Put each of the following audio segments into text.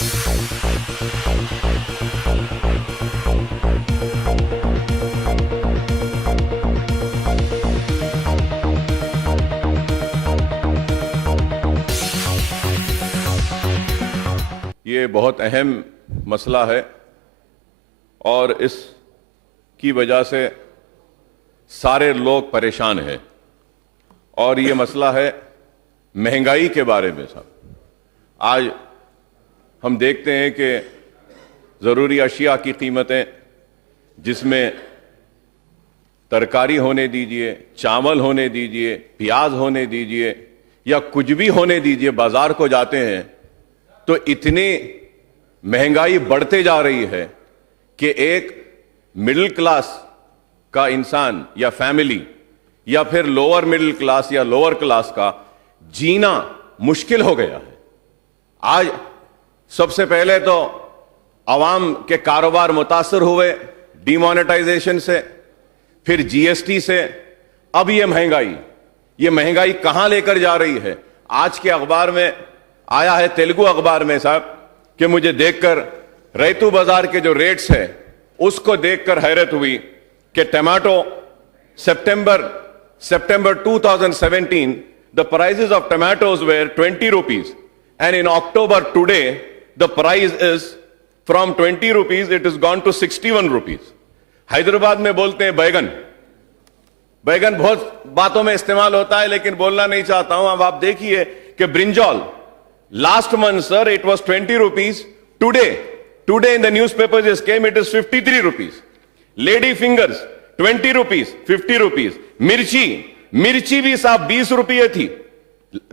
ये बहुत अहम मसला है और इसकी वजह से सारे लोग परेशान हैं और ये मसला है महंगाई के बारे में। साहब, आज हम देखते हैं कि ज़रूरी अशिया की कीमतें, जिसमें तरकारी होने दीजिए, चावल होने दीजिए, प्याज होने दीजिए या कुछ भी होने दीजिए, बाजार को जाते हैं तो इतनी महंगाई बढ़ते जा रही है कि एक मिडिल क्लास का इंसान या फैमिली या फिर लोअर मिडिल क्लास या लोअर क्लास का जीना मुश्किल हो गया है। आज सबसे पहले तो आवाम के कारोबार मुतासर हुए डिमोनेटाइजेशन से, फिर जीएसटी से, अब ये महंगाई कहां लेकर जा रही है। आज के अखबार में आया है, तेलुगु अखबार में साहब, कि मुझे देखकर रैतू बाजार के जो रेट्स है उसको देखकर हैरत हुई कि tomato September 2017 the prices of tomatoes were 20 rupees and in October today the price is from 20 rupees it has gone to 61 rupees. Hyderabad में बोलते हैं बैगन बहुत बातों में इस्तेमाल होता है लेकिन बोलना नहीं चाहता हूं। अब आप देखिए कि brinjal last month sir it was 20 rupees, today in the newspapers it came it is 53 rupees. Lady fingers 20 rupees, 50 rupees. मिर्ची भी साहब 20 रुपये थी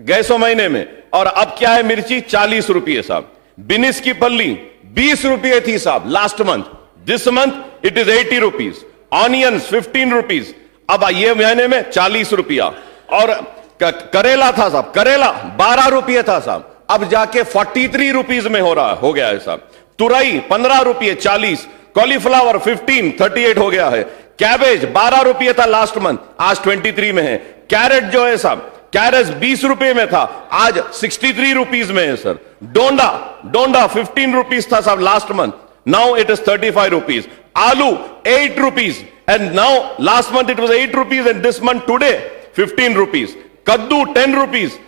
गैसों महीने में और अब क्या है, मिर्ची 40 रुपये साहब। बिनिस की पल्ली 20 रुपये थी साहब last month, this month it is 80 rupees. Onions 15 rupees, अब ये महीने में 40 रुपया। और करेला था साहब, करेला 12 रुपये था साहब, अब जाके 43 रुपीज में हो गया है साहब। तुरई 15 रुपये 40, कॉलीफ्लावर 15 38 हो गया है। कैबेज 12 रुपये था लास्ट मंथ, आज 23 में है। कैरेट जो है साहब, कैरेट 20 रुपये में था, आज 63 रुपीज में है सर। डोंडा 15 रुपीज था साहब last month, now it is 35 rupees. आलू 8 rupees and now last month it was 8 rupees and this month today 15 rupees. कद्दू 10 रुपीज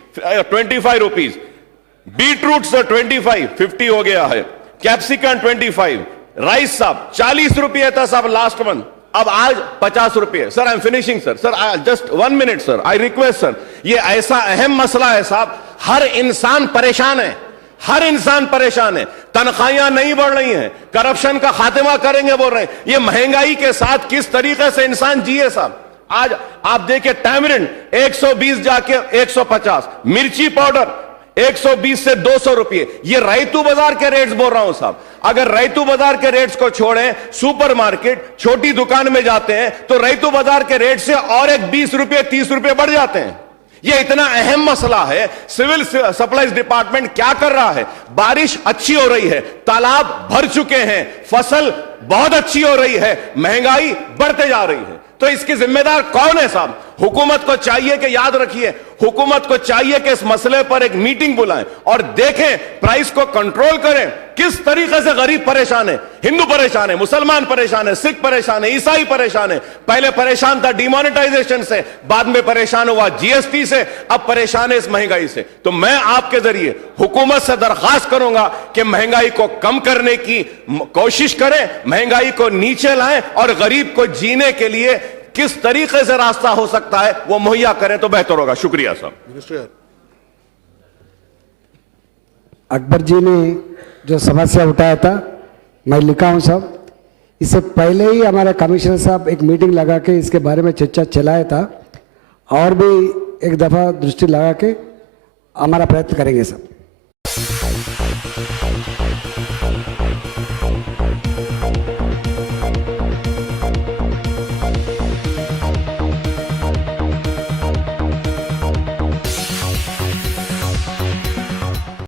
25 रुपीज। बीटरूट सर 25 50 हो गया है। कैप्सिकम 25। राइस साहब 40 रुपये था साहब लास्ट मंथ, अब आज 50 रुपये। Sir I am finishing sir, just 1 minute sir, I request sir. ये ऐसा अहम मसला है साहब, हर इंसान परेशान है, हर इंसान परेशान है। तनख्वाहियां नहीं बढ़ रही हैं, करप्शन का खात्मा करेंगे बोल रहे हैं। ये महंगाई के साथ किस तरीके से इंसान जिए साहब। आज आप देखिए टैमरिंड 120 जाके 150, मिर्ची पाउडर 120 से 200 रुपये। ये रैतू बाजार के रेट्स बोल रहा हूं साहब। अगर रैतू बाजार के रेट्स को छोड़ें, सुपरमार्केट छोटी दुकान में जाते हैं तो रैतू बाजार के रेट से और एक 20 रुपये 30 रुपये बढ़ जाते हैं। ये इतना अहम मसला है। सिविल सप्लाईज डिपार्टमेंट क्या कर रहा है? बारिश अच्छी हो रही है, तालाब भर चुके हैं, फसल बहुत अच्छी हो रही है, महंगाई बढ़ते जा रही है। तो इसकी जिम्मेदार कौन है साहब? हुकूमत को चाहिए कि, याद रखिए, हुकूमत को चाहिए कि इस मसले पर एक मीटिंग बुलाएं और देखें, प्राइस को कंट्रोल करें। किस तरीके से गरीब परेशान है, हिंदू परेशान है, मुसलमान परेशान है, सिख परेशान है, ईसाई परेशान है। पहले परेशान था डिमोनेटाइजेशन से, बाद में परेशान हुआ जीएसटी से, अब परेशान है इस महंगाई से। तो मैं आपके जरिए हुकूमत से दरखास्त करूंगा कि महंगाई को कम करने की कोशिश करें, महंगाई को नीचे लाएं और गरीब को जीने के लिए किस तरीके से रास्ता हो सकता है वो मुहैया करें तो बेहतर होगा। शुक्रिया साहब। अकबर जी ने जो समस्या उठाया था मैं लिखा हूं साहब। इससे पहले ही हमारे कमिश्नर साहब एक मीटिंग लगा के इसके बारे में चर्चा चलाया था और भी एक दफा दृष्टि लगा के हमारा प्रयत्न करेंगे साहब।